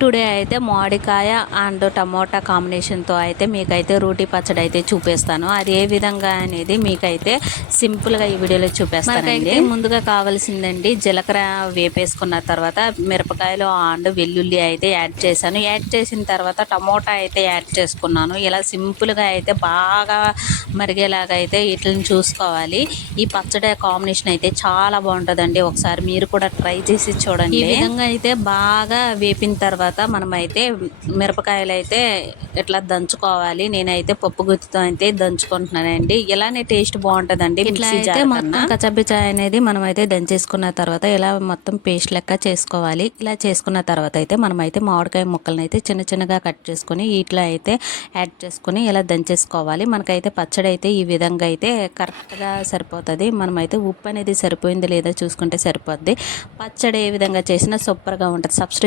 Today అయితే మామిడికాయ and tomato కాంబినేషన్తో అయితే మీకైతే రోటి పచ్చడి అయితే చూపిస్తాను. అది ఏ విధంగా అనేది మీకైతే సింపుల్గా ఈ వీడియోలో చూపిస్తానండి. ముందుగా కావాల్సిందండి జీలకర్ర వేపేసుకున్న తర్వాత మిరపకాయలు అండ్ వెల్లుల్లి అయితే యాడ్ చేశాను. యాడ్ చేసిన తర్వాత టమోటా అయితే యాడ్ చేసుకున్నాను. ఇలా సింపుల్గా అయితే బాగా మరిగేలాగా అయితే వీటిని చూసుకోవాలి. ఈ పచ్చడి కాంబినేషన్ అయితే చాలా బాగుంటుందండి. ఒకసారి మీరు కూడా ట్రై చేసి చూడండి. ఈ విధంగా అయితే బాగా వేపిన తర్వాత మనమైతే మిరపకాయలు అయితే ఇట్లా దంచుకోవాలి. నేనైతే పప్పు గుత్తితో అయితే దంచుకుంటున్నానండి. ఇలానే టేస్ట్ బాగుంటుందండి. ఇట్లా అయితే మొత్తం కచ్చపిచ్చా అనేది మనమైతే దంచేసుకున్న తర్వాత ఇలా మొత్తం పేస్ట్ లెక్క చేసుకోవాలి. ఇలా చేసుకున్న తర్వాత అయితే మనమైతే మామిడికాయ ముక్కలను అయితే చిన్న చిన్నగా కట్ చేసుకొని ఇట్లా అయితే యాడ్ చేసుకొని ఇలా దంచేసుకోవాలి. మనకైతే పచ్చడి అయితే ఈ విధంగా అయితే కరెక్ట్గా సరిపోతుంది. మనమైతే ఉప్పు అనేది సరిపోయింది లేదా చూసుకుంటే సరిపోద్ది. పచ్చడి ఏ విధంగా చేసినా సూపర్గా ఉంటుంది. సబ్స్క్రైబ్